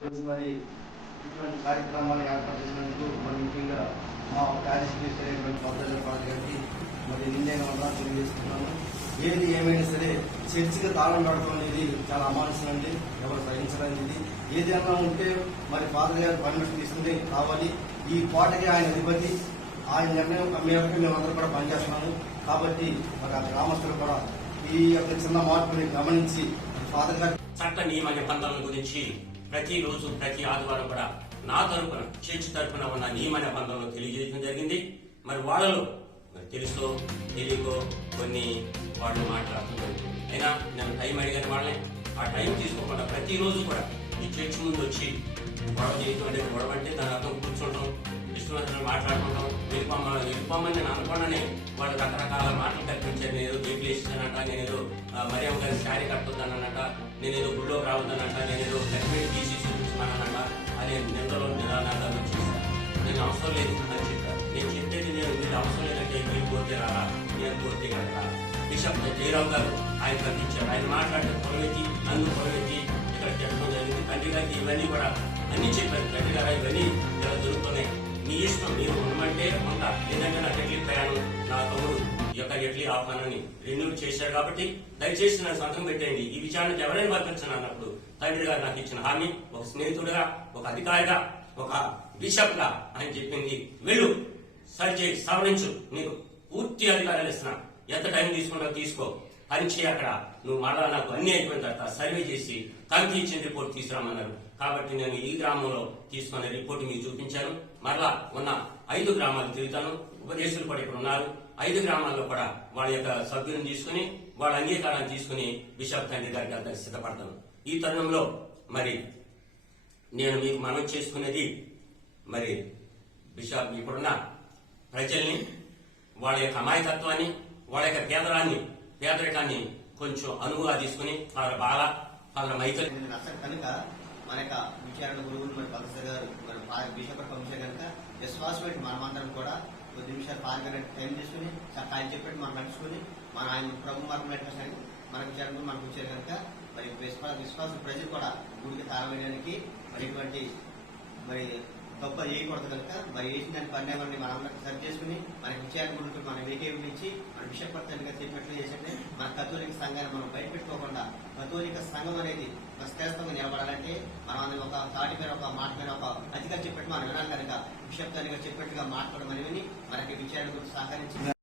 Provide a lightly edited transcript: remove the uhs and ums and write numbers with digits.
మరి ఇటువంటి కార్యక్రమాలు ఏర్పాటు చేసినందుకు మరి ముఖ్యంగా మా కార్యక్రమం పద్ధతుల పాల్గొని మరి నిందైన వల్ల తెలియజేస్తున్నాను. ఏది ఏమైనా సరే చర్చికి తాళం పడటం అనేది చాలా అమానుషం అండి, ఎవరు సహించడానికి. ఏదైనా ఉంటే మరి ఫాదర్ గారు పర్మిషన్ తీసుకుని కావాలి. ఈ కోటకి ఆయన అధిపతి, ఆయన నిర్ణయం మేరకు మేమందరూ కూడా పనిచేస్తున్నాము. కాబట్టి మరి ఆ గ్రామస్తులు కూడా ఈ యొక్క చిన్న మార్పుని గమనించి ఫాదర్ గారు చట్ట నియమ నిబంధనల గురించి ప్రతిరోజు ప్రతి ఆదివారం కూడా నా తరపున చర్చి తరపున ఉన్న నియమ నిబంధనలు తెలియజేయడం జరిగింది. మరి వాళ్ళలో తెలుసో తెలియకో కొన్ని వాళ్ళు మాట్లాడుతున్నారు. అయినా నేను టైం అడిగిన వాళ్ళని ఆ టైం తీసుకోకుండా ప్రతిరోజు కూడా ఈ చర్చి ముందు వచ్చి గొడవ చేయటం అంటే గొడవ అంటే దాని అర్థం కూర్చోవడం, ఇష్టమైన మాట్లాడుకుంటాం, వెళ్ళిపోమని నేను అనుకోండానే వాళ్ళు రకరకాల మాటలు కల్పించారు. నేనేదో గేట్లు వేసిస్తానంట, నేనేదో మరియమ్మ గారి శారీ కట్టుకుంటానన్నట, నేనేదో గుళ్ళోకి రావద్దనంట, నేనేదో సర్టిఫికేట్ తీసి చూపించమన్నానంట అనే నిందలో నిదానాలు వచ్చేసాను. నేను అవసరం లేదు అని చెప్పారు. నేను చెప్పేది మీరు అవసరం లేదంటే మీరు పోతే రారా, నేను పోతే కదా. బిషప్ జయరావు గారు ఆయన కల్పించారు. ఆయన మాట్లాడిన పొలవెత్తి నన్ను పొలవెత్తి ఇక్కడ చెప్పడం జరిగింది. తండ్రి గారికి ఇవన్నీ కూడా అన్ని చెప్పారు. తండ్రి గారు ఇవన్నీ ఇలా జరుగుతున్నాయి, మీ ఇష్టం, మీరు ఉండమంటే ఉంటా, లేదంటే నా ఇడ్లీ ప్రయాణం నా తమ్ముడు ఈ యొక్క ఇడ్లీ ఆహ్వానాన్ని రెన్యూ చేశారు. కాబట్టి దయచేసి నాకు సంతకం పెట్టండి, ఈ విచారణకు ఎవరైనా పంపించను అన్నప్పుడు తండ్రి గారు నాకు ఇచ్చిన హామీ, ఒక స్నేహితుడిగా, ఒక అధికారిగా, ఒక బిషప్ గా ఆయన చెప్పింది, వెళ్ళు సరిచేయి, సవరించు, నీకు పూర్తి అధికారాలు ఇస్తున్నా, ఎంత టైం తీసుకున్నా తీసుకో, పని చేయి, అక్కడ నువ్వు మళ్ళా నాకు అన్ని అయిపోయిన తర్వాత సర్వే చేసి తనకి ఇచ్చిన రిపోర్ట్ తీసుకురామన్నారు. కాబట్టి నేను ఈ గ్రామంలో తీసుకున్న రిపోర్ట్ మీకు చూపించాను. మరలా ఉన్న 5 గ్రామాలు తిరుగుతాను. ఉపదేశులు కూడా ఇక్కడ ఉన్నారు. 5 గ్రామాల్లో కూడా వాళ్ళ యొక్క సభ్యులను తీసుకుని వాళ్ళ అంగీకారాన్ని తీసుకుని బిషప్ తండ్రి గారికి అందరికి సిద్ధపడతాను. ఈ తరుణంలో మరి నేను మీకు మనవి చేసుకునేది, మరి బిషప్ ఇప్పుడున్న ప్రజల్ని వాళ్ళ యొక్క అమాయకత్వాన్ని, వాళ్ళ యొక్క పేదరికాన్ని కొంచెం అనువుగా తీసుకుని వాళ్ళ మైకల్ కనుక మన యొక్క విచారణ గురువులు మరి ప్రొఫెసర్ గారు మరి బిషప్ కమిషన్ కనుక విశ్వాసం పెట్టి మనమందరం కూడా కొద్ది నిమిషాలు పాల్గొనే టైం తీసుకుని ఆయన చెప్పి మనం నడుచుకుని మన ఆయన ప్రభు మార్గం నడిపించడానికి మన విచారణ మనకు వచ్చారు కనుక మరి విశ్వాసం ప్రజలు కూడా గుడికి తాళం వేయడానికి మరి ఇటువంటి మరి గొప్ప చేయకూడదు కనుక మరి వేసిన దాని పరిణామాన్ని మనందరికీ సరి చేసుకుని మనకి విచారణ గురించి మనం ఏకీభవించి మన బిషప్ గా చెప్పినట్లు చేసంటే మన కథోలిక సంఘాన్ని మనం బయటపెట్టుకోకుండా కథోలిక సంఘం అనేది శ్రేష్టంగా నిలబడాలంటే మనం ఒక తాటి మీద ఒక మాట మీద ఒక అధికారి చెప్పినట్టు మనం వినాలి కనుక బిషప్ గారిగా చెప్పినట్టుగా మాట్లాడమని విని మనకి విచారణ గురించి సహకరించి